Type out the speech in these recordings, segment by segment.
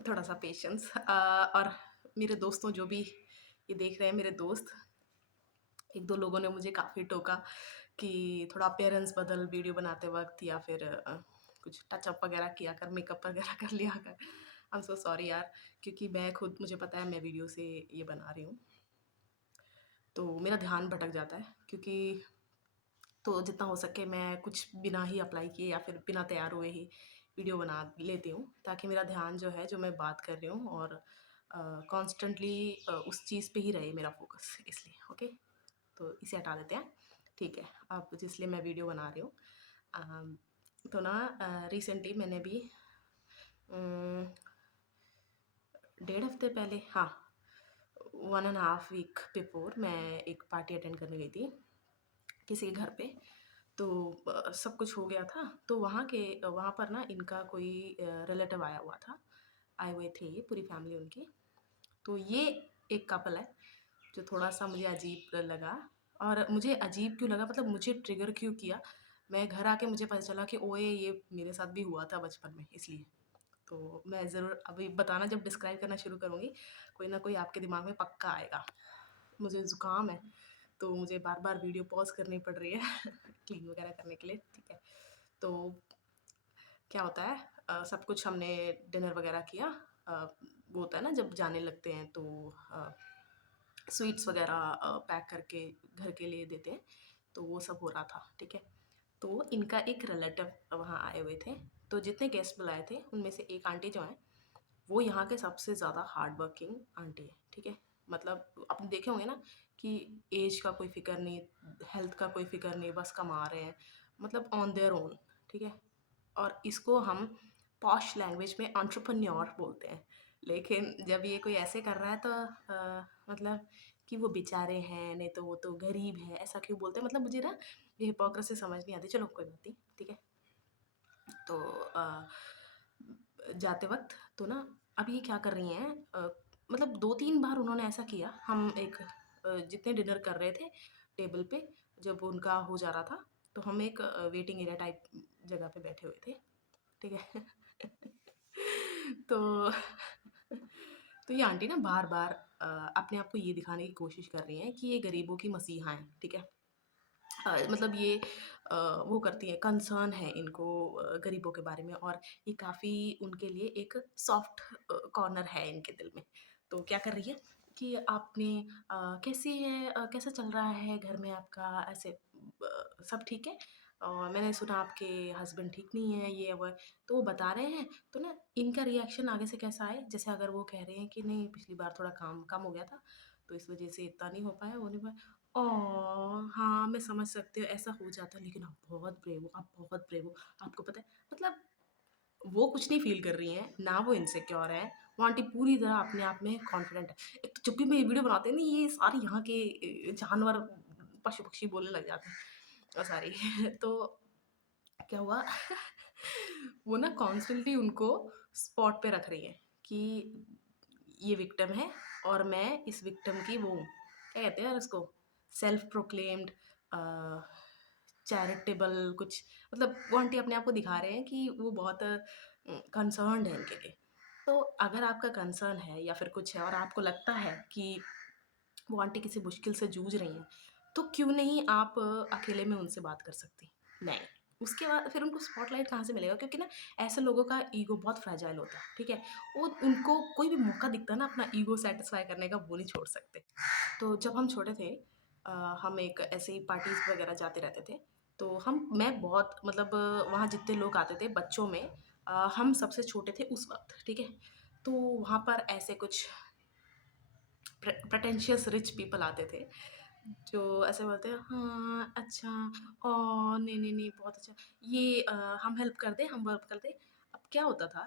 थोड़ा-सा पेशेंस और मेरे दोस्तों जो भी ये देख रहे हैं मेरे दोस्त, 1-2 लोगों ने मुझे काफ़ी टोका कि थोड़ा अपीयरेंस बदल वीडियो बनाते वक़्त या फिर कुछ टचअप वगैरह किया कर, मेकअप वगैरह कर लिया कर। आई एम सो सॉरी यार, क्योंकि मैं खुद मुझे पता है मैं वीडियो से ये बना रही हूँ, तो मेरा ध्यान भटक जाता है क्योंकि तो जितना हो सके मैं कुछ बिना ही अप्लाई किए या फिर बिना तैयार हुए ही वीडियो बना लेती हूँ, ताकि मेरा ध्यान जो है, जो मैं बात कर रही हूँ और कॉन्स्टेंटली उस चीज़ पे ही रहे मेरा फ़ोकस, इसलिए। ओके? तो इसे हटा देते हैं। ठीक है, अब जिसलिए मैं वीडियो बना रही हूँ तो ना रिसेंटली मैंने भी उम, डेढ़ हफ़्ते पहले, हाँ, 1 एंड हाफ वीक बिफ़ोर मैं एक पार्टी अटेंड करने गई थी किसी के घर पे। तो सब कुछ हो गया था, तो वहाँ पर ना इनका कोई रिलेटिव आया हुआ था। आए हुए थे ये, पूरी फैमिली उनकी। तो ये एक कपल है, जो थोड़ा-सा मुझे अजीब लगा। और मुझे अजीब क्यों लगा, मतलब मुझे ट्रिगर क्यों किया, मैं घर आके मुझे पता चला कि ओए! ये मेरे साथ भी हुआ था बचपन में, इसलिए। तो मैं ज़रूर अभी बताना, जब डिस्क्राइब करना शुरू करूँगी, कोई न कोई आपके दिमाग में पक्का आएगा। मुझे ज़ुकाम है, तो मुझे बार-बार वीडियो पॉज़ करनी पड़ रही है क्लीन वगैरह करने के लिए, ठीक है। तो क्या होता है, सब कुछ हमने डिनर वगैरह किया। वो होता है ना जब जाने लगते हैं तो स्वीट्स वगैरह पैक करके घर के लिए देते हैं, तो वो सब हो रहा था, ठीक है। तो इनका एक रिलेटिव वहाँ आए हुए थे, तो जितने गेस्ट बुलाए थे उनमें से एक आंटी जो हैं, वो यहाँ के सबसे ज़्यादा हार्ड वर्किंग आंटी है, ठीक है। मतलब आपने देखे होंगे ना कि एज का कोई फ़िक्र नहीं, हेल्थ का कोई फ़िक्र नहीं, बस कमा रहे हैं, मतलब ऑन देयर ओन, ठीक है। और इसको हम पॉश लैंग्वेज में एंटरप्रेन्योर बोलते हैं। लेकिन जब ये कोई ऐसे कर रहा है तो मतलब कि वो बेचारे हैं, नहीं तो वो तो गरीब है, ऐसा क्यों बोलते हैं? मतलब मुझे ना ये हिपोक्रेसी समझ नहीं आती। चलो कोई बात नहीं, ठीक है। तो जाते वक़्त तो ना अब ये क्या कर रही हैं, मतलब 2-3 बार उन्होंने ऐसा किया, हम एक जितने डिनर कर रहे थे टेबल पे, जब उनका हो जा रहा था, तो हम एक वेटिंग एरिया टाइप जगह पे बैठे हुए थे, ठीक है। तो तो ये आंटी ना बार-बार अपने आप को ये दिखाने की कोशिश कर रही हैं कि ये गरीबों की मसीहा हैं, ठीक है। मतलब ये वो करती हैं, कंसर्न है इनको गरीबों के बारे में, और ये काफ़ी उनके लिए एक सॉफ्ट कॉर्नर है इनके दिल में। तो क्या कर रही है कि आपने कैसी है, कैसा चल रहा है घर में आपका? ऐसे सब ठीक है? और मैंने सुना आपके हस्बैंड ठीक नहीं है, ये वो है। तो वो बता रहे हैं, तो ना इनका रिएक्शन आगे से कैसा है, जैसे अगर वो कह रहे हैं कि नहीं पिछली बार थोड़ा काम कम हो गया था, तो इस वज़ह से इतना नहीं हो पाया, वो नहीं पाया। ओह! हाँ, मैं समझ सकती हूँ, ऐसा हो जाता है, लेकिन आप बहुत ब्रेव हो, आप बहुत ब्रेव हो। आपको पता है, मतलब वो कुछ नहीं फ़ील कर रही हैं, ना वो इनसिक्योर हैं, वो आंटी पूरी तरह अपने आप में कॉन्फिडेंट है। एक तो जब भी मैं ये वीडियो बनाती हूँ ना, ये सारे यहाँ के जानवर, पशु-पक्षी बोलने लग जाते हैं। सॉरी। तो क्या हुआ, वो ना कॉन्स्टेंटली उनको स्पॉट पे रख रही हैं कि ये विक्टिम है और मैं इस विक्टिम की वो हूँ, क्या कहते हैं यार उसको, सेल्फ प्रोक्लेम्ड चैरिटेबल कुछ, मतलब वो आंटी अपने आप को दिखा रहे हैं कि वो बहुत कंसर्न्ड है इनके लिए। तो अगर आपका कंसर्न है या फिर कुछ है और आपको लगता है कि वो आंटी किसी मुश्किल से जूझ रही हैं, तो क्यों नहीं आप अकेले में उनसे बात कर सकती? नहीं। उसके बाद फिर उनको स्पॉटलाइट कहाँ से मिलेगा? क्योंकि ना ऐसे लोगों का ईगो बहुत फ्रैजाइल होता है, ठीक है? वो उनको कोई भी मौका दिखता है ना अपना ईगो सैटिस्फाई करने का, वो नहीं छोड़ सकते। तो जब हम छोटे थे, अ, हम एक ऐसे ही पार्टीज़ वगैरह जाते रहते थे, तो मैं बहुत, मतलब वहाँ जितने लोग आते थे बच्चों में, हम सबसे छोटे थे उस वक़्त, ठीक है? तो वहाँ पर ऐसे कुछ प्रेटेंशियस रिच पीपल आते थे, जो ऐसे बोलते हैं, हाँ, अच्छा, ओह! नहीं, नहीं, नहीं, बहुत अच्छा, ये हम हेल्प कर दें, हम हेल्प कर दें। अब क्या होता था,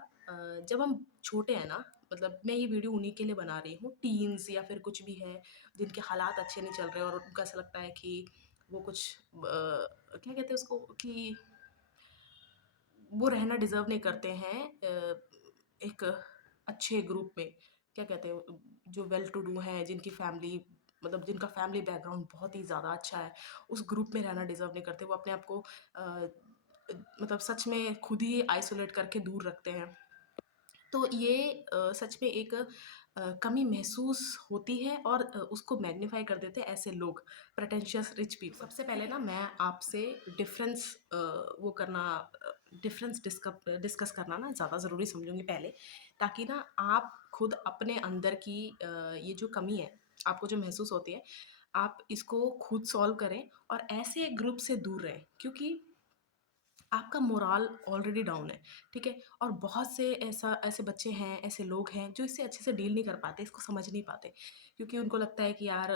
जब हम छोटे हैं ना, मतलब मैं ये वीडियो उन्हीं के लिए बना रही हूँ, टीन्स या फिर कुछ भी है, जिनके हालात अच्छे नहीं चल रहे और उनको ऐसा लगता है कि वो कुछ क्या कहते हैं उसको, कि वो रहना डिज़र्व नहीं करते हैं एक अच्छे ग्रुप में। क्या कहते हैं, जो वेल टू डू हैं, जिनकी फैमिली, मतलब जिनका फैमिली बैकग्राउंड बहुत ही ज़्यादा अच्छा है, उस ग्रुप में रहना डिज़र्व नहीं करते। वो अपने आप को मतलब सच में खुद ही आइसोलेट करके दूर रखते हैं। तो ये सच में एक कमी महसूस होती है और उसको मैग्नीफाई कर देते हैं ऐसे लोग, प्रेटेंशियस रिच पीपल। सबसे पहले ना मैं आपसे डिफरेंस वो करना डिफरेंस डिस्कस करना ना ज़्यादा ज़रूरी समझूंगी पहले, ताकि ना आप खुद अपने अंदर की ये जो कमी है आपको जो महसूस होती है, आप इसको खुद सॉल्व करें और ऐसे ग्रुप से दूर रहें, क्योंकि आपका मोराल ऑलरेडी डाउन है, ठीक है? और बहुत से ऐसे बच्चे हैं, ऐसे लोग हैं जो इससे अच्छे से डील नहीं कर पाते, इसको समझ नहीं पाते। क्योंकि उनको लगता है कि यार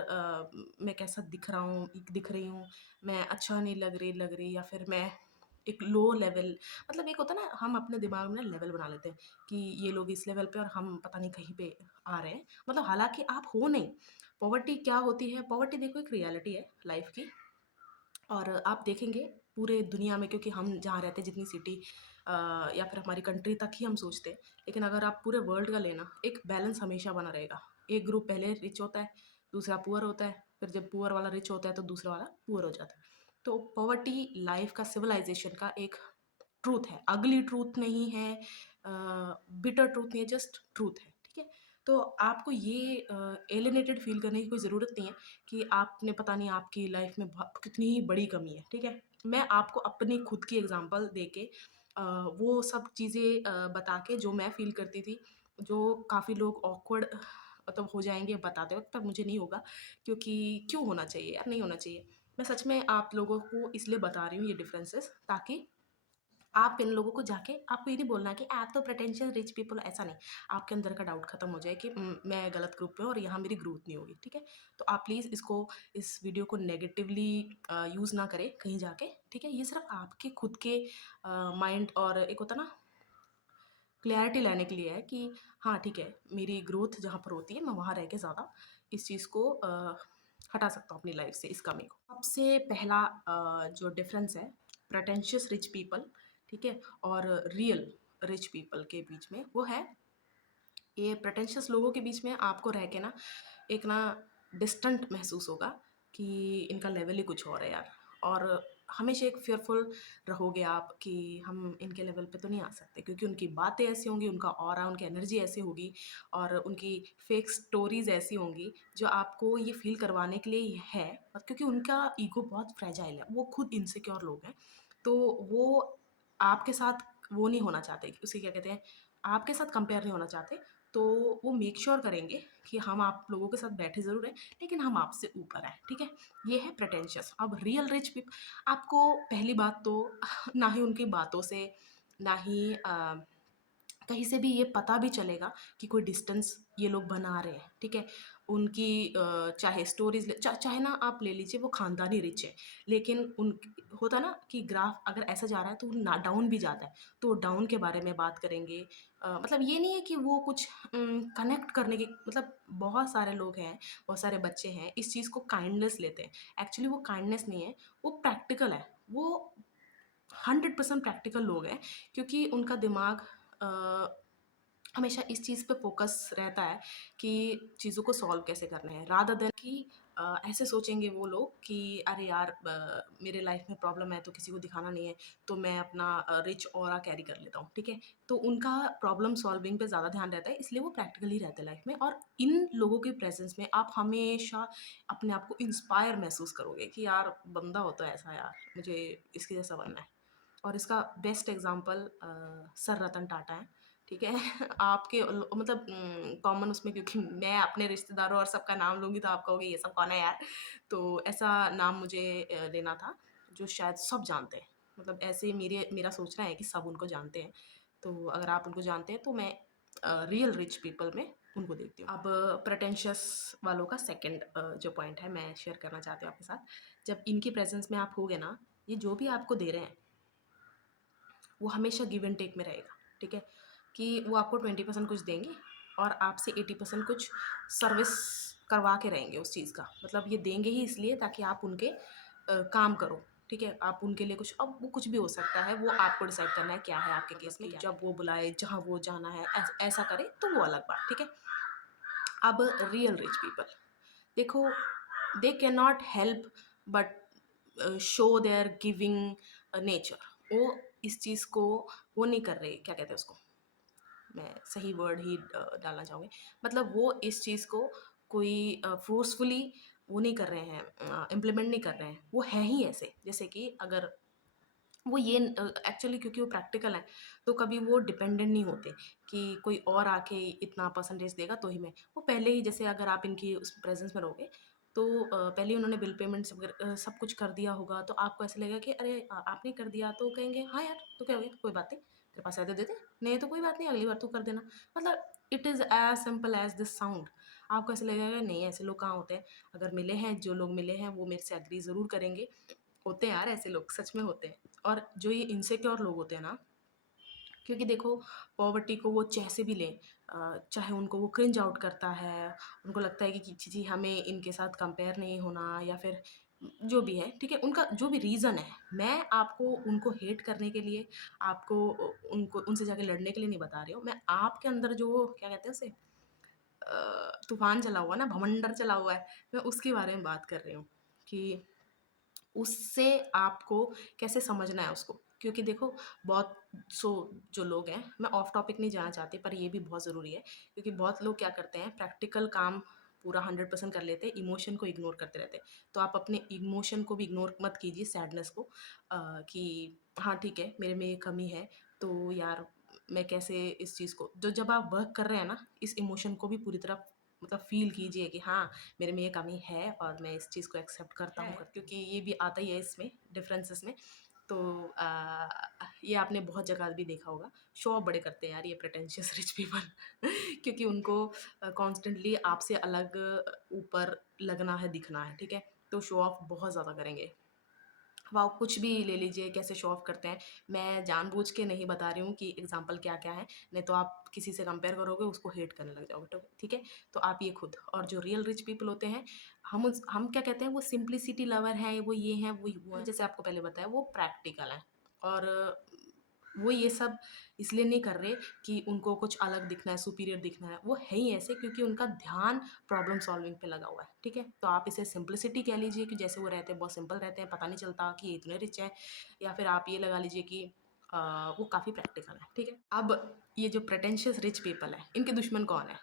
मैं कैसा दिख रही हूँ, मैं अच्छा नहीं लग रही या फिर मैं एक लो लेवल, मतलब एक होता है ना हम अपने दिमाग में ना लेवल बना लेते हैं कि ये लोग इस लेवल पे और हम पता नहीं कहीं पे आ रहे हैं। मतलब हालाँकि आप हो नहीं। पॉवर्टी क्या होती है? पॉवर्टी देखो एक रियलिटी है लाइफ़ की। और आप देखेंगे पूरे दुनिया में, क्योंकि हम जहाँ रहते हैं जितनी सिटी या फिर हमारी कंट्री तक ही हम सोचते हैं, लेकिन अगर आप पूरे वर्ल्ड का लेना, एक बैलेंस हमेशा बना रहेगा। एक ग्रुप पहले रिच होता है, दूसरा पुअर होता है, फिर जब पुअर वाला रिच होता है तो दूसरा वाला पुअर हो जाता है। तो पॉवर्टी लाइफ का, सिविलाइजेशन का एक ट्रूथ है, अगली ट्रूथ नहीं है, बिटर ट्रूथ नहीं है, जस्ट ट्रूथ है, ठीक है? तो आपको ये एलिनेटेड फील करने की कोई ज़रूरत नहीं है कि आपने पता नहीं आपकी लाइफ में कितनी बड़ी कमी है, ठीक है? मैं आपको अपनी खुद की एग्जांपल देके वो सब चीज़ें बता के जो मैं फ़ील करती थी, जो काफ़ी लोग ऑकवर्ड मतलब हो जाएँगे बताते वक़्त, पर मुझे नहीं होगा, क्योंकि क्यों होना चाहिए यार, नहीं होना चाहिए। मैं सच में आप लोगों को इसलिए बता रही हूँ ये डिफरेंसेस, ताकि आप इन लोगों को जाके आपको ये नहीं बोलना कि आप तो प्रेटेंशियल रिच पीपल, ऐसा नहीं। आपके अंदर का डाउट खत्म हो जाए कि मैं गलत ग्रुप में हूँ और यहाँ मेरी ग्रोथ नहीं होगी, ठीक है? तो आप प्लीज़ इस वीडियो को नेगेटिवली यूज़ ना करें कहीं जाके, ठीक है? ये सिर्फ आपके खुद के माइंड और एक होता है ना क्लैरिटी लाने के लिए है कि हाँ, ठीक है, मेरी ग्रोथ जहाँ पर होती है मैं वहाँ रह के ज़्यादा इस चीज़ को हटा सकता हूँ अपनी लाइफ से, इस कमी को। सबसे पहला जो डिफरेंस है प्रेटेंशियस रिच पीपल, ठीक है, और रियल रिच पीपल के बीच में, वो है ये प्रेटेंशियस लोगों के बीच में आपको रह के ना एक ना डिस्टेंट महसूस होगा कि इनका लेवल ही कुछ और है यार। और हमेशा एक फेयरफुल रहोगे आप कि हम इनके लेवल पे तो नहीं आ सकते, क्योंकि उनकी बातें ऐसी होंगी, उनका ऑरा, उनकी एनर्जी ऐसी होगी और उनकी फेक स्टोरीज ऐसी होंगी जो आपको ये फील करवाने के लिए ही है, और क्योंकि उनका ईगो बहुत फ्रेजाइल है, वो खुद इनसिक्योर लोग हैं। तो वो आपके साथ वो नहीं होना चाहते, उसे क्या कहते हैं, आपके साथ कंपेयर नहीं होना चाहते। तो वो मेक श्योर करेंगे कि हम आप लोगों के साथ बैठे ज़रूर हैं, लेकिन हम आपसे ऊपर हैं, ठीक है? ये है प्रेटेंशियस। अब रियल रिच पीपल, आपको पहली बात तो ना ही उनकी बातों से, ना ही कहीं से भी ये पता भी चलेगा कि कोई डिस्टेंस ये लोग बना रहे हैं, ठीक है? उनकी चाहे स्टोरीज़ चाहे ना आप ले लीजिए वो ख़ानदानी रिच है, लेकिन उन होता है ना कि ग्राफ अगर ऐसा जा रहा है तो ना डाउन भी जाता है, तो डाउन के बारे में बात करेंगे। मतलब ये नहीं है कि वो कुछ कनेक्ट करने की, मतलब बहुत सारे लोग हैं, बहुत सारे बच्चे हैं, इस चीज़ को काइंडनेस लेते हैं। एक्चुअली वो काइंडनेस नहीं है, वो प्रैक्टिकल है। वो 100% प्रैक्टिकल लोग हैं, क्योंकि उनका दिमाग अ, हमेशा इस चीज़ पे फ़ोकस रहता है कि चीज़ों को सॉल्व कैसे करना है, रादर देन कि ऐसे सोचेंगे वो लोग कि अरे यार मेरे लाइफ में प्रॉब्लम है तो किसी को दिखाना नहीं है, तो मैं अपना रिच ऑरा कैरी कर लेता हूँ, ठीक है? तो उनका प्रॉब्लम सॉल्विंग पे ज़्यादा ध्यान रहता है, इसलिए वो प्रैक्टिकली रहते हैं लाइफ में, और इन लोगों के प्रेज़ेंस में आप हमेशा अपने आप को इंस्पायर महसूस करोगे कि यार बंदा हो तो ऐसा यार, मुझे इसके जैसा बनना है। और इसका best example sir Ratan Tata हैं, ठीक है? आपके मतलब कॉमन उसमें, क्योंकि मैं अपने रिश्तेदारों और सबका नाम लूँगी तो आप कहोगे ये सब कौन है यार? तो ऐसा नाम मुझे लेना था जो शायद सब जानते हैं। मतलब ऐसे मेरा सोचना है कि सब उनको जानते हैं। तो अगर आप उनको जानते हैं तो मैं रियल रिच पीपल में उनको देखती हूँ। अब प्रेटेंशियस वालों का सेकंड जो पॉइंट है मैं शेयर करना चाहती हूँ आपके साथ। जब इनकी प्रेज़ेंस में आप होगे ना, ये जो भी आपको दे रहे हैं वो हमेशा गिव एंड टेक में रहेगा, ठीक है? कि वो आपको 20% कुछ देंगे और आपसे 80% कुछ सर्विस करवा के रहेंगे उस चीज़ का। मतलब ये देंगे ही इसलिए ताकि आप उनके काम करो, ठीक है? आप उनके लिए कुछ, अब वो कुछ भी हो सकता है, वो आपको डिसाइड करना है क्या है आपके केस में, जब वो बुलाए, जहाँ वो जाना है, ऐसा करे तो वो अलग बात, ठीक है? अब रियल रिच पीपल, देखो, they can not help but show their giving nature. वो इस चीज़ को वो नहीं कर रहे, क्या कहते हैं उसको, मैं सही वर्ड ही डालना चाहूँगी। मतलब वो इस चीज़ को कोई फ़ोर्सफुली वो नहीं कर रहे हैं, इम्प्लीमेंट नहीं कर रहे हैं। वो है ही ऐसे, जैसे कि अगर वो ये एक्चुअली क्योंकि वो प्रैक्टिकल हैं, तो कभी वो डिपेंडेंट नहीं होते कि कोई और आके इतना परसेंटेज देगा तो ही मैं वो पहले ही जैसे अगर आप इनकी उस प्रेज़ेंस में रहोगे, तो पहले ही उन्होंने बिल पेमेंट्स वगैरह सब कुछ कर दिया होगा, तो आपको ऐसा लगेगा कि अरे आपने कर दिया, तो कहेंगे, "हाँ यार, तो क्या हो गया? कोई बात नहीं, तेरे पास है तो दे दे, नहीं तो कोई बात नहीं, अगली बार तू कर देना।" मतलब it is as simple as this sound. आपको ऐसा लगेगा नहीं, ऐसे लोग कहाँ होते हैं। अगर मिले हैं, जो लोग मिले हैं, वो मेरे से एग्री ज़रूर करेंगे। होते हैं यार ऐसे लोग, सच में होते हैं। और जो ये इनसिक्योर लोग होते हैं ना, क्योंकि देखो पॉवर्टी को वो जैसे भी लें, चाहे उनको वो क्रिंज आउट करता है, उनको लगता है कि जी हमें इनके साथ कंपेयर नहीं होना, या फिर जो भी है, ठीक है? उनका जो भी रीज़न है, मैं आपको उनको हेट करने के लिए, आपको उनको उनसे जाके लड़ने के लिए नहीं बता रही हूँ। मैं आपके अंदर जो क्या कहते हैं उसे, तूफ़ान चला हुआ है ना, भवंडर चला हुआ है, मैं उसके बारे में बात कर रही हूँ कि उससे आपको कैसे समझना है उसको। क्योंकि देखो बहुत सो जो लोग हैं, मैं ऑफ टॉपिक नहीं जाना चाहती, पर ये भी बहुत ज़रूरी है, क्योंकि बहुत लोग क्या करते हैं, प्रैक्टिकल काम पूरा 100% कर लेते हैं, इमोशन को इग्नोर करते रहते हैं। तो आप अपने इमोशन को भी इग्नोर मत कीजिए, सैडनेस को, कि हाँ ठीक है, मेरे में ये कमी है, तो यार मैं कैसे इस चीज़ को, जो जब आप वर्क कर रहे हैं ना, इस इमोशन को भी पूरी तरह मतलब फ़ील कीजिए कि हाँ, मेरे में ये कमी है और मैं इस चीज़ को एक्सेप्ट करता हूँ, क्योंकि ये भी आता ही है इसमें डिफरेंसेस में। तो ये आपने बहुत जगह भी देखा होगा, शो ऑफ बड़े करते हैं यार ये प्रिटेंशियस रिच पीपल क्योंकि उनको कॉन्स्टेंटली आपसे अलग ऊपर लगना है, दिखना है, ठीक है? तो शो ऑफ बहुत ज़्यादा करेंगे। अब आप कुछ भी ले लीजिए, कैसे शो ऑफ करते हैं। मैं जानबूझ के नहीं बता रही हूँ कि एग्ज़ाम्पल क्या-क्या है, नहीं तो आप किसी से कंपेयर करोगे, उसको हेट करने लग जाओगे, तो ठीक है? तो आप ये खुद, और जो रियल रिच पीपल होते हैं, हम क्या कहते हैं, वो सिम्प्लिसिटी लवर हैं, वो ये हैं, वो हैं। जैसे आपको पहले बताया, वो प्रैक्टिकल हैं, और वो ये सब इसलिए नहीं कर रहे कि उनको कुछ अलग दिखना है, सुपीरियर दिखना है। वो है ही ऐसे क्योंकि उनका ध्यान प्रॉब्लम सॉल्विंग पे लगा हुआ है, ठीक है? तो आप इसे सिम्प्लिसिटी कह लीजिए कि जैसे वो रहते हैं, बहुत सिंपल रहते हैं, पता नहीं चलता कि ये इतने रिच हैं, या फिर आप ये लगा लीजिए कि वो काफ़ी प्रैक्टिकल है, ठीक है? अब ये जो प्रेटेंशियस रिच पीपल हैं, इनके दुश्मन कौन है?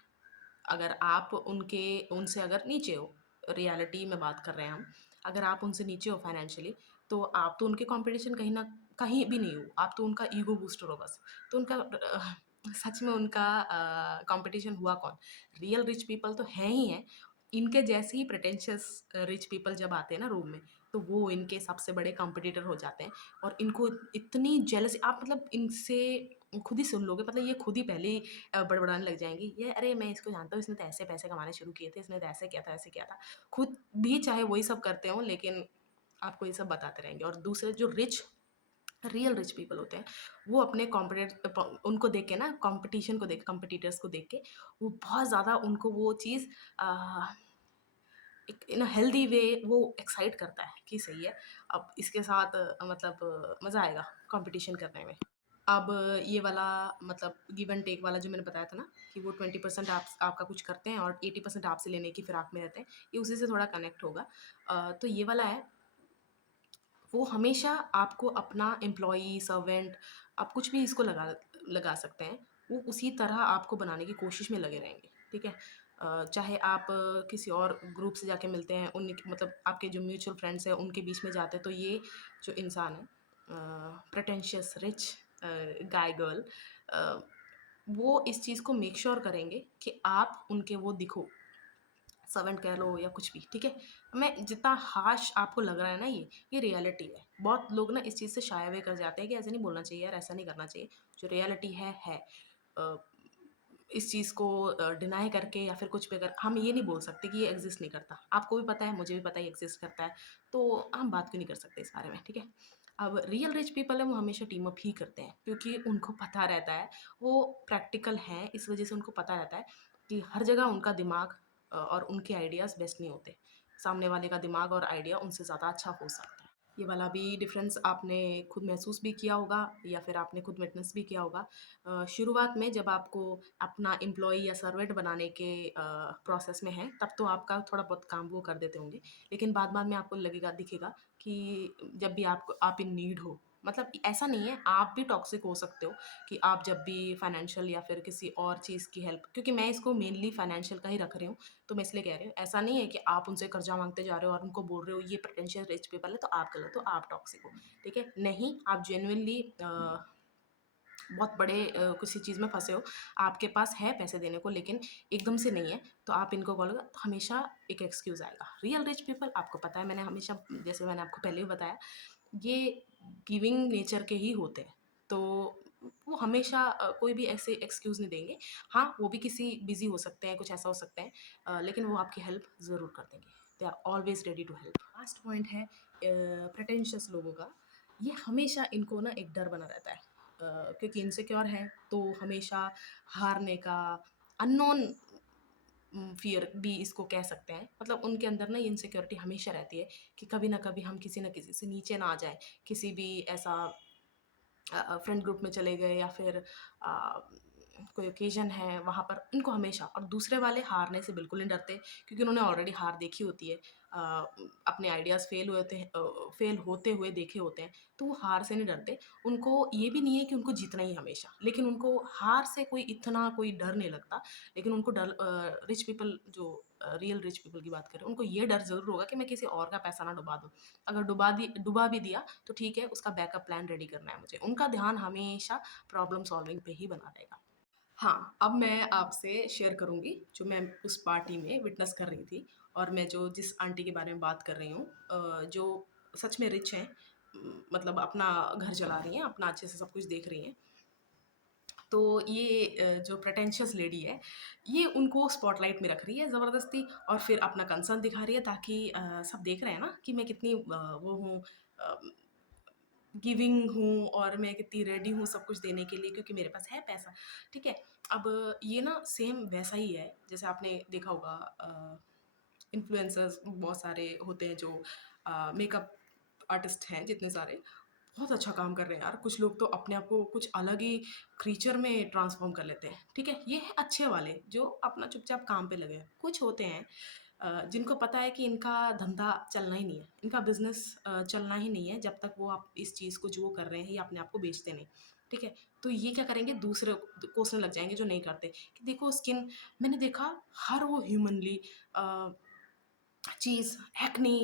अगर आप उनसे अगर नीचे हो, रियलिटी में बात कर रहे हैं हम, अगर आप उनसे नीचे हो फाइनेंशियली, तो आप तो उनके कॉम्पिटिशन कहीं न कहीं भी नहीं हो, आप तो उनका ईगो बूस्टर हो बस। तो उनका सच में उनका कॉम्पिटिशन हुआ कौन? रियल रिच पीपल तो हैं ही हैं, इनके जैसे ही प्रिटेंशियस रिच पीपल जब आते हैं ना रूम में, तो वो इनके सबसे बड़े कॉम्पिटिटर हो जाते हैं, और इनको इतनी जेलसी, आप मतलब इनसे खुद ही सुन लोगे, मतलब ये खुद ही पहले ही बड़बड़ाने लग जाएँगी, ये अरे मैं इसको जानता हूँ, इसने तो ऐसे पैसे कमाने शुरू किए थे, इसने तो ऐसे किया था, ऐसे किया था। खुद भी चाहे वही सब करते हों, लेकिन आपको ये सब बताते रहेंगे। और दूसरे जो रियल रिच पीपल होते हैं, वो अपने उनको देख के ना, कॉम्पिटिशन को देख, कॉम्पिटिटर्स को देख के, वो बहुत ज़्यादा उनको वो चीज़ अ, एक इन अ हेल्दी वे वो एक्साइट करता है कि सही है, अब इसके साथ मतलब मज़ा आएगा कॉम्पिटिशन करने में। अब ये वाला मतलब गिव एंड टेक वाला जो मैंने बताया था ना, कि वो 20% आपका कुछ करते हैं और 80% आपसे लेने की फिराक में रहते हैं, ये उसी से थोड़ा कनेक्ट होगा। तो ये वाला है, वो हमेशा आपको अपना एम्प्लॉयी, सर्वेंट, आप कुछ भी इसको लगा लगा सकते हैं, वो उसी तरह आपको बनाने की कोशिश में लगे रहेंगे, ठीक है? चाहे आप किसी और ग्रुप से जाके मिलते हैं, उन्हीं मतलब आपके जो म्यूचुअल फ्रेंड्स हैं, उनके बीच में जाते हैं, तो ये जो इंसान है, प्रिटेंशियस रिच गाय गर्ल, अ, वो इस चीज़ को मेक श्योर करेंगे कि आप उनके वो दिखो, सर्वेंट कह लो या कुछ भी, ठीक है? मैं जितना हार्श आपको लग रहा है ना, ये रियलिटी है। बहुत लोग ना इस चीज़ से शाय अवे कर जाते हैं कि ऐसे नहीं बोलना चाहिए यार, ऐसा नहीं करना चाहिए। जो रियलिटी है। अ, इस चीज़ को डिनाई करके या फिर कुछ भी, अगर हम ये नहीं बोल सकते कि ये एग्ज़िस्ट नहीं करता। आपको भी पता है, मुझे भी पता है ये एग्ज़िस्ट करता है, तो हम बात क्यों नहीं कर सकते इस बारे में, ठीक है? अब रियल रिच पीपल है, वो हमेशा टीम अप ही करते हैं, क्योंकि उनको पता रहता है, वो प्रैक्टिकल हैं, इस वज़ह से उनको पता रहता है कि हर जगह उनका दिमाग और उनके आइडियाज़ बेस्ट नहीं होते। सामने वाले का दिमाग और आइडिया उनसे ज़्यादा अच्छा हो सकता है। ये वाला भी डिफ़रेंस आपने खुद महसूस भी किया होगा, या फिर आपने खुद विटनेस भी किया होगा। शुरुआत में जब आपको अपना एम्प्लॉयी या सर्वेंट बनाने के प्रोसेस में हैं, तब तो आपका थोड़ा बहुत काम वो कर देते होंगे। लेकिन बाद-बाद में आपको लगेगा, दिखेगा कि जब भी आप इन नीड हो, मतलब ऐसा नहीं है, आप भी टॉक्सिक हो सकते हो कि आप जब भी फाइनेंशियल या फिर किसी और चीज़ की हेल्प, क्योंकि मैं इसको मेनली फाइनेंशियल का ही रख रही हूँ, तो मैं इसलिए कह रही हूँ। ऐसा नहीं है कि आप उनसे कर्जा माँगते जा रहे हो और उनको बोल रहे हो ये पोटेंशियल रिच पीपल है तो आप गलत हो, आप टॉक्सिक हो, ठीक है? नहीं, आप जेनुइनली बहुत बड़े किसी चीज़ में फँसे हो, आपके पास है पैसे देने को लेकिन एकदम से नहीं है, तो आप इनको बोलोगे तो हमेशा एक एक्सक्यूज़ आएगा। रियल रिच पीपल आपको पता है, मैंने हमेशा जैसे मैंने आपको पहले भी बताया, ये गिविंग नेचर के ही होते हैं। तो वो हमेशा कोई भी ऐसे एक्सक्यूज़ नहीं देंगे। हाँ, वो भी किसी बिज़ी हो सकते हैं, कुछ ऐसा हो सकता है, लेकिन वो आपकी हेल्प ज़रूर कर देंगे। They are always ready to help. Last point है प्रेटेंशियस लोगों का। ये हमेशा इनको ना एक डर बना रहता है, क्योंकि इनसिक्योर हैं तो हमेशा हारने का, अननोन फ़ियर भी इसको कह सकते हैं। मतलब उनके अंदर ना ये इनसिक्योरिटी हमेशा रहती है कि कभी न कभी हम किसी न किसी से नीचे ना आ जाएँ। किसी भी ऐसा फ्रेंड ग्रुप में चले गए या फिर कोई ओकेज़न है वहाँ पर, इनको हमेशा, और दूसरे वाले हारने से बिल्कुल नहीं डरते क्योंकि उन्होंने ऑलरेडी हार देखी होती है। अपने आइडियाज़ फ़ेल होते हुए देखे होते हैं, तो वो हार से नहीं डरते। उनको ये भी नहीं है कि उनको जीतना ही हमेशा, लेकिन उनको हार से कोई डर नहीं लगता। लेकिन उनको रिच पीपल जो रियल रिच पीपल की बात करें, उनको ये डर ज़रूर होगा कि मैं किसी और का पैसा ना डुबा दूँ। अगर डुबा भी दिया तो ठीक है, उसका बैकअप प्लान रेडी करना है मुझे। उनका ध्यान हमेशा प्रॉब्लम सॉल्विंग पे ही बना रहेगा। हाँ, अब मैं आपसे शेयर करूँगी जो मैं उस पार्टी में विटनेस कर रही थी और मैं जो जिस आंटी के बारे में बात कर रही हूँ, जो सच में रिच हैं, मतलब अपना घर चला रही हैं, अपना अच्छे से सब कुछ देख रही हैं। तो ये जो प्रेटेंशियस लेडी है, ये उनको स्पॉटलाइट में रख रही है ज़बरदस्ती और फिर अपना कंसर्न दिखा रही है ताकि सब देख रहे हैं ना कि मैं कितनी वो हूँ, अ, गिविंग हूँ और मैं कितनी रेडी हूँ सब कुछ देने के लिए क्योंकि मेरे पास है पैसा, ठीक है? अब ये ना सेम वैसा ही है, जैसे आपने देखा होगा इन्फ्लुएंसर्स बहुत सारे होते हैं जो मेकअप आर्टिस्ट हैं जितने सारे, बहुत अच्छा काम कर रहे हैं यार। कुछ लोग तो अपने आप को कुछ अलग ही क्रीचर में ट्रांसफ़ॉर्म कर लेते हैं, ठीक है? ये है अच्छे वाले जो अपना चुपचाप काम पे लगे हैं। कुछ होते हैं जिनको पता है कि इनका धंधा चलना ही नहीं है, इनका बिज़नेस चलना ही नहीं है जब तक वो आप इस चीज़ को जो वो कर रहे हैं या अपने आप को बेचते नहीं, ठीक है? तो ये क्या करेंगे, दूसरे को कोसने लग जाएँगे जो नहीं करते कि देखो स्किन, मैंने देखा हर वो ह्यूमनली अ चीज़, एक्ने,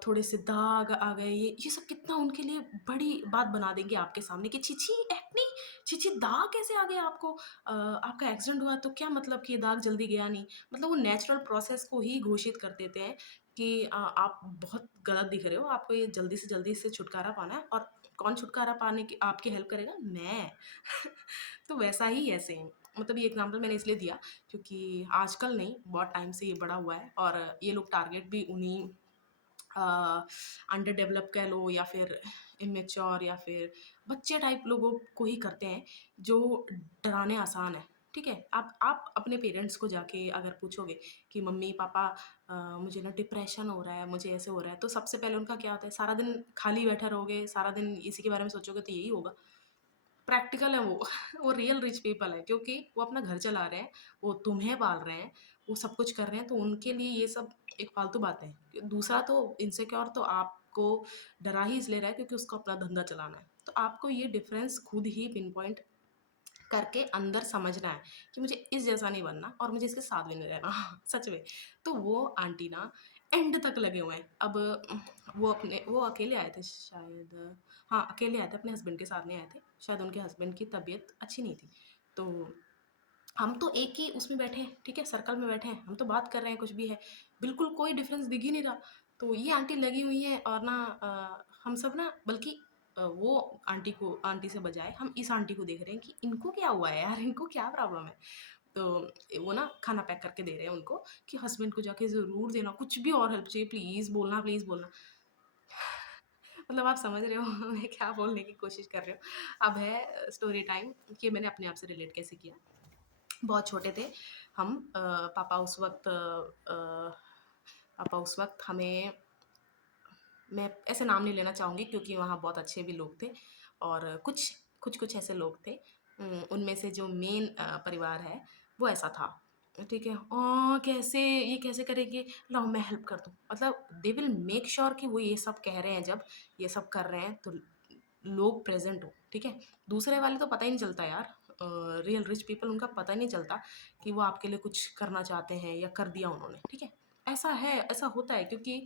थोड़े से दाग आ गए, ये सब कितना उनके लिए बड़ी बात बना देंगे आपके सामने कि छी छी एक्ने, छी छी दाग कैसे आ गए आपको? आपका एक्सीडेंट हुआ तो क्या मतलब कि ये दाग जल्दी गया नहीं? मतलब वो नेचुरल प्रोसेस को ही घोषित कर देते हैं कि आप बहुत गलत दिख रहे हो, आपको ये जल्दी से जल्दी इससे छुटकारा पाना है और कौन छुटकारा पाने की आपकी हेल्प करेगा? मैं। तो वैसा ही है सेम। मतलब ये एग्ज़ाम्पल मैंने इसलिए दिया क्योंकि आजकल नहीं, बहुत टाइम से ये बढ़ा हुआ है और ये लोग टारगेट भी उन्हीं अंडर डेवलप कह लो या फिर इमैच्योर या फिर बच्चे टाइप लोगों को ही करते हैं, जो डराने आसान है, ठीक है? आप अपने पेरेंट्स को जाके अगर पूछोगे कि मम्मी-पापा मुझे ना डिप्रेशन हो रहा है, मुझे ऐसे हो रहा है, तो सबसे पहले उनका क्या होता है, सारा दिन खाली बैठे रहोगे, सारा दिन इसी के बारे में सोचोगे तो यही होगा। प्रैक्टिकल है वो। वो रियल रिच पीपल है क्योंकि वो अपना घर चला रहे हैं, वो तुम्हें पाल रहे हैं, वो सब कुछ कर रहे हैं, तो उनके लिए ये सब एक फालतू बातें हैं। दूसरा तो इनसिक्योर तो आपको डरा ही इसलिए रहा है क्योंकि उसको अपना धंधा चलाना है। तो आपको ये डिफ़रेंस खुद ही पिन पॉइंट करके अंदर समझना है कि मुझे इस जैसा नहीं बनना और मुझे इसके साथ भी नहीं रहना। सच में। तो वो आंटी ना एंड तक लगे हुए हैं। अब वो अकेले आए थे शायद, हाँ, अकेले आए थे, अपने हस्बैंड के साथ नहीं आए थे। शायद उनके हस्बैंड की तबीयत अच्छी नहीं थी। तो हम तो एक ही उसमें बैठे हैं, ठीक है? सर्कल में बैठे हैं, हम तो बात कर रहे हैं, कुछ भी है। बिल्कुल कोई डिफ़रेंस दिख ही नहीं रहा। तो ये आंटी लगी हुई हैं और ना हम सब ना बल्कि वो आंटी से बजाय हम इस आंटी को देख रहे हैं कि इनको क्या हुआ है यार, इनको क्या प्रॉब्लम है? तो वो ना खाना पैक करके दे रहे हैं उनको कि हस्बैंड को जाके ज़रूर देना, कुछ भी और हेल्प चाहिए प्लीज़ बोलना। मतलब आप समझ रहे हो मैं क्या बोलने की कोशिश कर रही हूँ। अब है स्टोरी टाइम कि मैंने अपने आप से रिलेट कैसे किया। बहुत छोटे थे हम, पापा उस वक़्त हमें, मैं ऐसे नाम नहीं लेना चाहूँगी क्योंकि वहाँ बहुत अच्छे भी लोग थे और कुछ ऐसे लोग थे, उनमें से जो मेन परिवार है वो ऐसा था, ठीक है? कैसे ये कैसे करेंगे? लाओ मैं हेल्प कर दूँ। मतलब दे विल मेक श्योर कि वो ये सब कह रहे हैं जब, ये सब कर रहे हैं तो लोग प्रेज़ेंट हों, ठीक है? दूसरे वाले तो पता ही नहीं चलता यार, रियल रिच पीपल उनका पता ही नहीं चलता कि वो आपके लिए कुछ करना चाहते हैं या कर दिया उन्होंने, ठीक है? ऐसा है, ऐसा होता है क्योंकि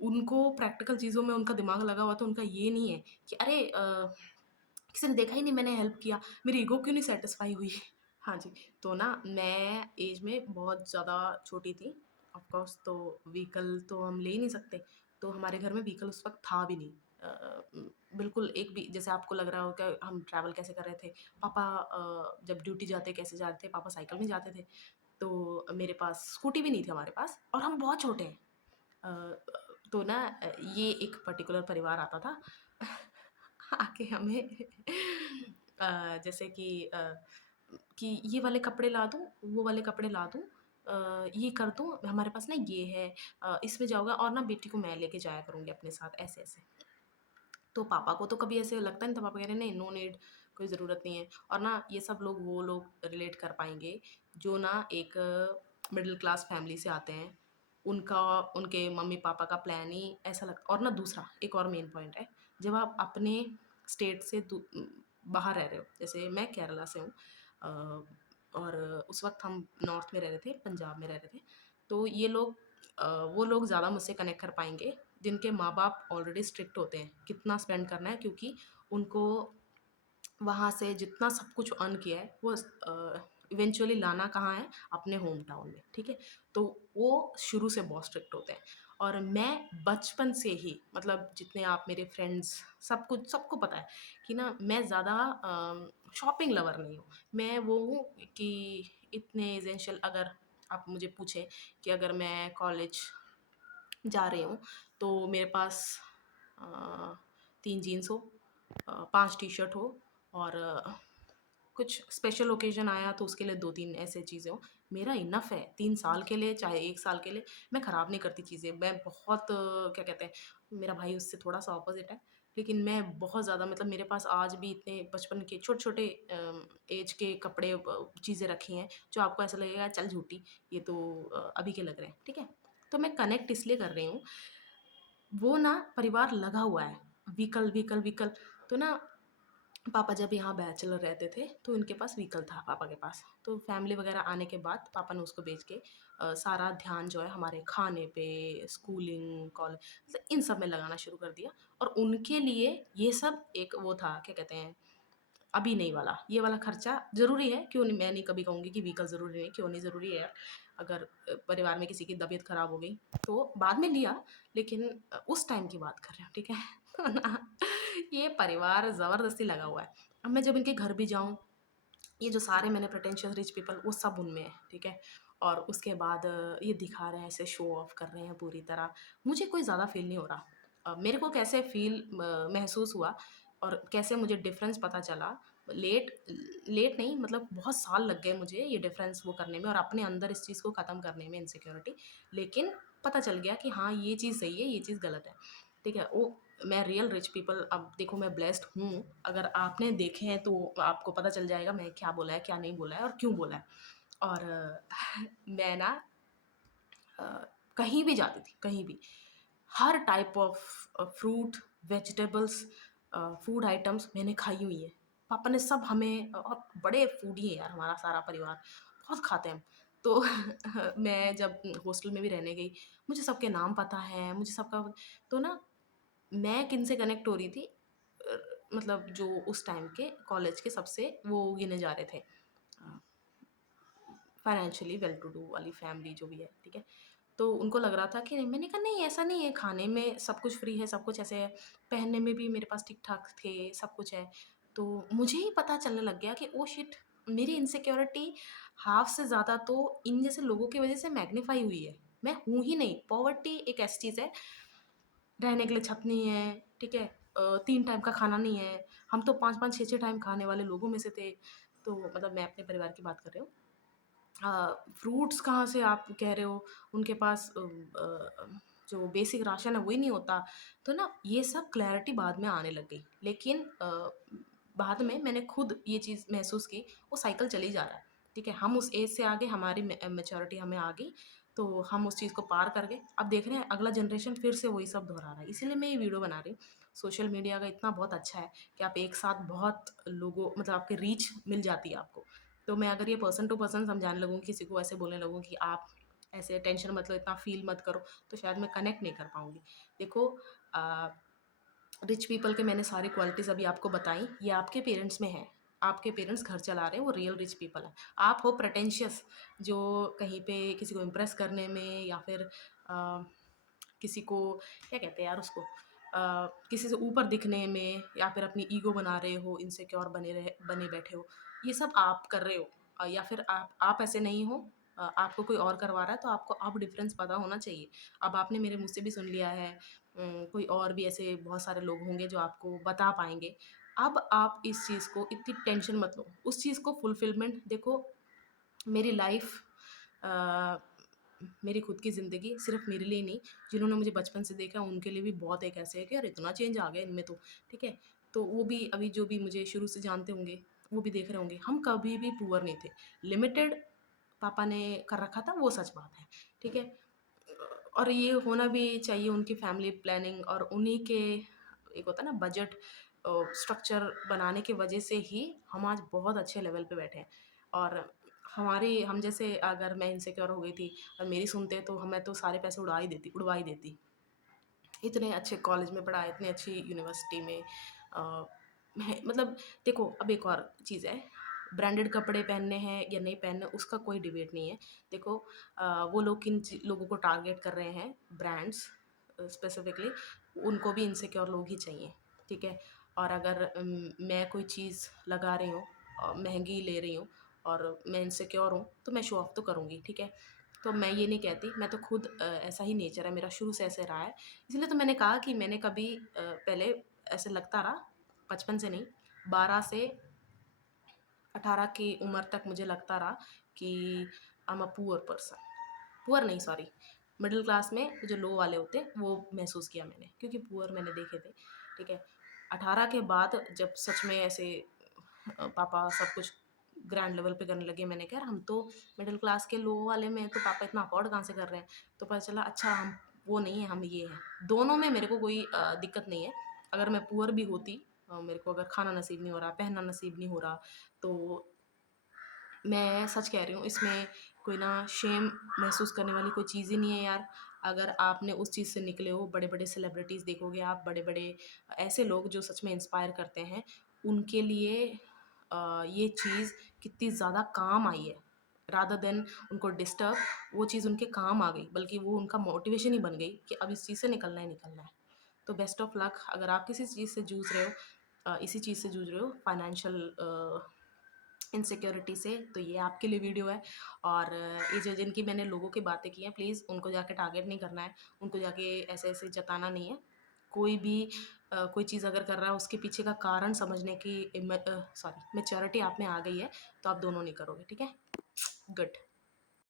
उनको प्रैक्टिकल चीज़ों में उनका दिमाग लगा हुआ, तो उनका ये नहीं है कि अरे किसी ने देखा ही नहीं मैंने हेल्प किया, मेरी ईगो क्यों नहीं सैटिस्फाई हुई? हाँ जी, तो ना मैं ऐज में बहुत ज़्यादा छोटी थी, ऑफ़ कोर्स, तो व्हीकल तो हम ले ही नहीं सकते, तो हमारे घर में व्हीकल उस वक़्त था भी नहीं। बिल्कुल एक भी, जैसे आपको लग रहा होगा हम ट्रैवल कैसे कर रहे थे, पापा जब ड्यूटी जाते कैसे जाते थे, पापा साइकिल में जाते थे, तो मेरे पास स्कूटी भी नहीं थी हमारे पास और हम बहुत छोटे हैं। तो ना ये एक पर्टिकुलर परिवार आता था आके हमें जैसे कि ये वाले कपड़े ला दूँ, वो वाले कपड़े ला दूँ, ये कर दूँ, हमारे पास ना ये है, इसमें जाओगे और ना बेटी को मैं लेके जाया करूँगी अपने साथ, ऐसे-ऐसे। तो पापा को तो कभी ऐसे लगता नहीं था, पापा कह रहे नहीं, नो नीड, कोई ज़रूरत नहीं है। और ना ये सब लोग वो लोग रिलेट कर पाएँगे जो ना एक मिडल क्लास फैमिली से आते हैं। उनका उनके मम्मी-पापा का प्लान ही ऐसा लग, और ना दूसरा एक और मेन पॉइंट है, जब आप अपने स्टेट से बाहर रह रहे हो, जैसे मैं केरला से हूँ, और उस वक़्त हम नॉर्थ में रह रहे थे, पंजाब में रह रहे थे। तो ये लोग वो लोग ज़्यादा मुझसे कनेक्ट कर पाएँगे जिनके माँ-बाप ऑलरेडी स्ट्रिक्ट होते हैं, कितना स्पेंड करना है, क्योंकि उनको वहाँ से जितना सब कुछ अर्न किया है वो इवेंचुअली लाना कहाँ है? अपने होम टाउन में, ठीक है? तो वो शुरू से बहुत स्ट्रिक्ट होते हैं और मैं बचपन से ही, मतलब जितने आप मेरे फ्रेंड्स, सब कुछ सबको पता है कि ना मैं ज़्यादा शॉपिंग लवर नहीं हूँ। मैं वो हूँ कि इतने एसेंशियल, अगर आप मुझे पूछें कि अगर मैं कॉलेज जा रही हूँ, तो मेरे पास अ, 3 जीन्स हो, 5 टी-शर्ट हो, और कुछ स्पेशल ओकेज़न आया तो उसके लिए 2-3 ऐसे चीज़ें हों। मेरा इनफ़ है 3 साल के लिए, चाहे 1 साल के लिए, मैं ख़राब नहीं करती चीज़ें। मैं बहुत क्या कहते हैं, मेरा भाई उससे थोड़ा-सा अपोज़िट है, लेकिन मैं बहुत ज़्यादा, मतलब मेरे पास आज भी इतने बचपन के छोटे-छोटे ऐज के कपड़े, चीज़ें रखी हैं, जो आपको ऐसा लगेगा चल झूठी, ये तो अभी के लग रहे हैं, ठीक है? तो मैं कनेक्ट इसलिए कर रही हूँ, वो ना परिवार लगा हुआ है, व्हीकल, व्हीकल, व्हीकल। तो ना पापा जब यहाँ बैचलर रहते थे, तो उनके पास व्हीकल था पापा के पास। तो फैमिली वगैरह आने के बाद पापा ने उसको बेच के सारा ध्यान जो है हमारे खाने पे, स्कूलिंग, कॉलेज, मतलब इन सब में लगाना शुरू कर दिया। और उनके लिए ये सब एक वो था, क्या कहते हैं, अभी नहीं वाला, ये वाला खर्चा ज़रूरी है, क्यों नहीं, मैं नहीं कभी कहूँगी कि व्हीकल ज़रूरी नहीं है, क्यों नहीं ज़रूरी है यार। अगर परिवार में किसी की तबीयत ख़राब हो गई, तो बाद में लिया, लेकिन उस टाइम की बात कर रही हूँ, ठीक है? तो ना ये परिवार ज़बरदस्ती लगा हुआ है। अब मैं जब इनके घर भी जाऊँ, ये जो सारे मैंने प्रेटेंशियस रिच पीपल, वो सब उनमें है, ठीक है? और उसके बाद ये दिखा रहे हैं, ऐसे शो ऑफ कर रहे हैं पूरी तरह। मुझे कोई ज़्यादा फ़ील नहीं हो रहा। मेरे को कैसे महसूस हुआ और कैसे मुझे डिफ़रेंस पता चला, लेट लेट नहीं, मतलब बहुत साल लग गए मुझे ये डिफ़रेंस वो करने में और अपने अंदर इस चीज़ को ख़त्म करने में, इनसिक्योरिटी। लेकिन पता चल गया कि हाँ, ये चीज़ सही है, ये चीज़ गलत है, ठीक है? वो मैं रियल रिच पीपल, अब देखो मैं ब्लेस्ड हूँ, अगर आपने देखे हैं तो आपको पता चल जाएगा मैं क्या बोला है, क्या नहीं बोला है और क्यों बोला है। और मैं ना अ, कहीं भी जाती थी, कहीं भी, हर type of fruit, vegetables, food items मैंने खाई हुई हैं। पापा ने सब हमें, और बड़े फूडी हैं यार हमारा सारा परिवार, बहुत खाते हैं हम। तो मैं जब हॉस्टल में भी रहने गई, मुझे सबके नाम पता है, मुझे सबका, तो ना मैं किनसे कनेक्ट हो रही थी, अ, मतलब जो उस टाइम के कॉलेज के सबसे वो गिने जा रहे थे, फाइनेंशियली वेल टू डू वाली फैमिली जो भी है, ठीक है? तो उनको लग रहा था कि नहीं, मैंने कहा नहीं ऐसा नहीं है, खाने में सब कुछ फ्री है, सब कुछ ऐसे है, पहनने में भी मेरे पास ठीक-ठाक थे, सब कुछ है। तो मुझे ही पता चलने लग गया कि ओह शिट! मेरी इनसिक्योरिटी हाफ़ से ज़्यादा तो इन जैसे लोगों की वज़ह से मैग्नीफाई हुई है। मैं हूँ ही नहीं, पॉवर्टी एक ऐसी चीज़ है, रहने के लिए छत नहीं है, ठीक है? 3 टाइम का खाना नहीं है, हम तो 5-5 6-6 टाइम खाने वाले लोगों में से थे। तो मतलब मैं अपने परिवार की बात कर रही हूँ। फ्रूट्स कहाँ से आप कह रहे हो, उनके पास जो बेसिक राशन है वही नहीं होता। तो ना ये सब क्लैरिटी बाद में आने लग गई। लेकिन बाद में मैंने खुद ये चीज़ महसूस की, वो साइकिल चली जा रहा है, ठीक है? हम उस एज से आ गए, हमारी मैच्योरिटी हमें आ गई, तो हम उस चीज़ को पार कर गए। अब देख रहे हैं अगला जनरेशन फिर से वही सब दोहरा रहा है। इसीलिए मैं ये वीडियो बना रही हूँ। सोशल मीडिया का इतना बहुत अच्छा है कि आप एक साथ बहुत लोगों मतलब आपकी रीच मिल जाती है आपको। तो मैं अगर ये पर्सन टू पर्सन समझाने लगूँ, किसी को ऐसे बोलने लगूँ कि आप ऐसे टेंशन मत लो, इतना फ़ील मत करो, तो शायद मैं कनेक्ट नहीं कर पाऊँगी। देखो अ, रिच पीपल के मैंने सारी क्वालिटीज़ अभी आपको बताई, ये आपके पेरेंट्स में है। आपके पेरेंट्स घर चला रहे हैं, वो रियल रिच पीपल हैं। आप हो प्रेटेंशियस, जो कहीं पे किसी को इम्प्रेस करने में या फिर किसी को क्या कहते हैं यार उसको किसी से ऊपर दिखने में या फिर अपनी ईगो बना रहे हो, इनसिक्योर बने बैठे हो, ये सब आप कर रहे हो। या फिर आप ऐसे नहीं हो, आपको कोई और करवा रहा है, तो आपको अब डिफरेंस पता होना चाहिए। अब आपने मेरे मुँह से भी सुन लिया है, कोई और भी ऐसे बहुत सारे लोग होंगे जो आपको बता पाएँगे। अब आप इस चीज़ को इतनी टेंशन मत लो, उस चीज़ को फुलफ़िलमेंट देखो। मेरी लाइफ़ अ, मेरी खुद की ज़िंदगी सिर्फ़ मेरे लिए नहीं, जिन्होंने मुझे बचपन से देखा उनके लिए भी बहुत एक ऐसे है कि यार इतना चेंज आ गया इनमें तो, ठीक है? तो वो भी अभी जो भी मुझे शुरू से जानते होंगे, वो भी देख रहे होंगे, हम कभी भी पुअर नहीं थे। लिमिटेड पापा ने कर रखा था, वो सच बात है, ठीक है? और ये होना भी चाहिए, उनकी फैमिली प्लानिंग और उन्हीं के एक होता है ना बजट स्ट्रक्चर बनाने की वजह से ही हम आज बहुत अच्छे लेवल पे बैठे हैं। और हम जैसे अगर मैं इनसिक्योर हो गई थी और मेरी सुनते तो मैं तो सारे पैसे उड़वा ही देती। इतने अच्छे कॉलेज में पढ़ा, इतनी अच्छी यूनिवर्सिटी में मतलब देखो अब एक और चीज़ है, ब्रांडेड कपड़े पहनने हैं या नहीं पहनने उसका कोई डिबेट नहीं है। देखो वो लोग लोगों को टारगेट कर रहे हैं, ब्रांड्स स्पेसिफिकली, उनको भी इनसिक्योर लोग ही चाहिए, ठीक है? और अगर मैं कोई चीज़ लगा रही हूँ महंगी ले रही हूँ और मैं इनसिक्योर हूँ, तो मैं शो ऑफ तो करूँगी, ठीक है? तो मैं ये नहीं कहती, मैं तो खुद ऐसा ही नेचर है मेरा, शुरू से ऐसे रहा है। इसलिए तो मैंने कहा कि मैंने कभी पहले ऐसे लगता रहा, बचपन से नहीं, 12 से 18 की उम्र तक मुझे लगता रहा कि I am a poor person. Poor नहीं, सॉरी, मिडिल क्लास में जो लो वाले होते हैं वो महसूस किया मैंने, क्योंकि पुअर मैंने देखे थे, ठीक है? 18 के बाद जब सच में ऐसे पापा सब कुछ ग्रैंड लेवल पे करने लगे, मैंने कहा यार हम तो मिडिल क्लास के लो वाले में हैं, तो पापा इतना अफोर्ड कहाँ से कर रहे हैं? तो पता चला अच्छा हम वो नहीं है, हम ये हैं। दोनों में मेरे को कोई दिक्कत नहीं है। अगर मैं पुअर भी होती, मेरे को अगर खाना नसीब नहीं हो रहा, पहनना नसीब नहीं हो रहा, तो मैं सच कह रही हूँ, इसमें कोई ना शेम महसूस करने वाली कोई चीज़ ही नहीं है यार। अगर आपने उस चीज़ से निकले हो, बड़े-बड़े सेलिब्रिटीज़ देखोगे आप, बड़े-बड़े ऐसे लोग जो सच में इंस्पायर करते हैं, उनके लिए ये चीज़ कितनी ज़्यादा काम आई है। रादर देन उनको डिस्टर्ब, वो चीज़ उनके काम आ गई, बल्कि वो उनका मोटिवेशन ही बन गई कि अब इस चीज़ से निकलना ही निकलना है। तो बेस्ट ऑफ लक, अगर आप किसी चीज़ से जूझ रहे हो, इसी चीज़ से जूझ रहे हो, फाइनेंशियल इनसिक्योरिटी से, तो ये आपके लिए वीडियो है। और ये जो जिनकी मैंने लोगों की बातें की हैं, प्लीज़ उनको जाके टारगेट नहीं करना है, उनको जाके ऐसे-ऐसे जताना नहीं है। कोई भी कोई चीज़ अगर कर रहा है उसके पीछे का कारण समझने की मैच्योरिटी आप में आ गई है, तो आप दोनों नहीं करोगे, ठीक है? गुड।